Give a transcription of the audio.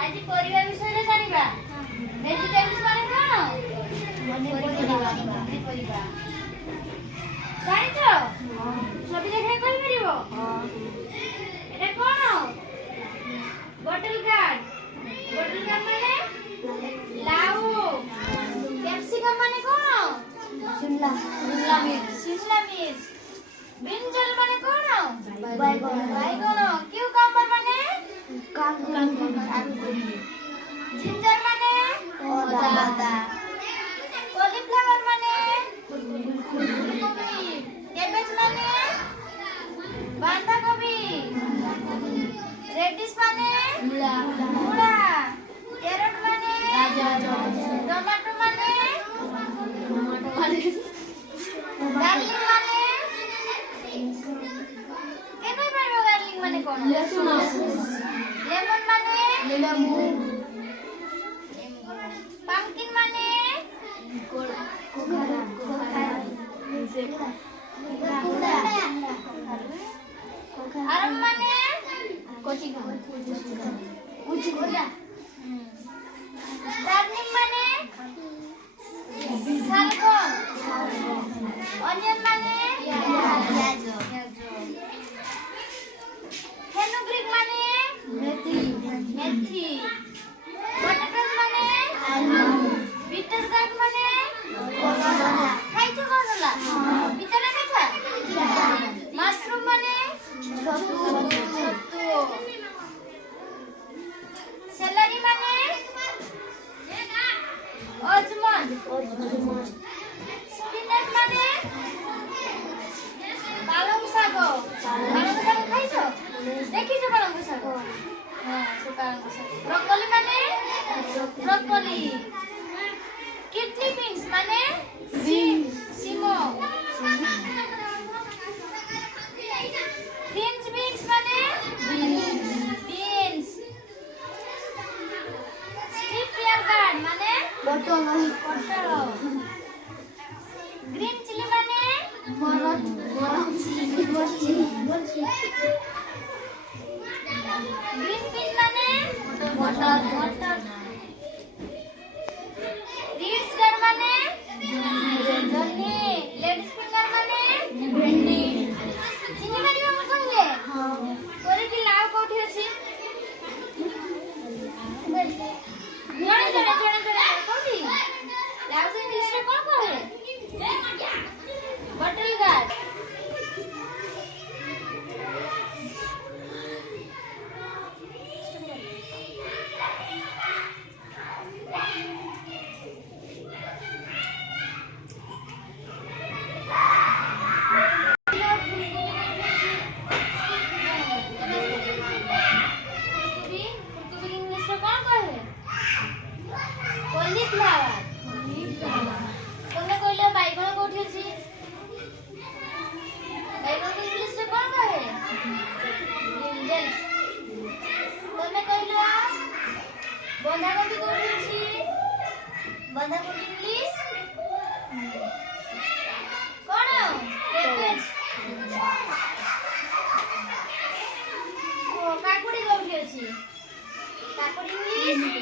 आज परिवा विषय रे जानिबा वेजिटेबल्स माने कोन माने परिवा जानिछो सभी देखै कहि परिबो एटा कोन बॉटल गार्ड माने लाउ कैप्सिकम माने कोन शिमला मिर्च ब्रिंजल माने कोन बैगन क्यूकम्बर माने जिंजर माने अदा कॉलीफ्लावर माने फूलकोबी कैबेज माने बांधा गोभी रेडिश माने मूला कैरेट माने टमाटो माने गार्लिक माने के कहि पारबो गार्लिक माने कोन लहसुन लेमन माने लेमू pumpkin माने कोखारा आरम माने कोचिंग टर्निप माने सालकम ऑनियन माने प्याज फेनुग्रीक माने मेथी पोटैटो माने आलू बिटर गार्ड माने खाइছো कोनला बिटर खाइছা मशरूम माने छतु सेलरी माने अजमन स्पिनच माने पालंग शाग खाइছো देखिছো पालंग शाग हां से पालंग शाग ब्रोकोली माने ब्रोकोली किडनी बीन्स माने सिमो फ्रेंच बीन्स माने बीन्स स्ट्रिप गार्ड माने पटल ग्रीन चिली माने ग्रीन बीन माने मटर रीड्स गार्ड माने जन्नी लेडीज फिंगर माने भेंडी चिनी मारिबा म कहले हां तोरे की लाव कोठी अछि जणे कोठी लाव से इंग्लिश रे कोन कहे बॉटल गार्ड बंधाकोबी कोठी अछि बंधाकोबी इंग्लिश कोन कैबेज ओ काकुडी कोठी अछि काकुडी इंग्लिश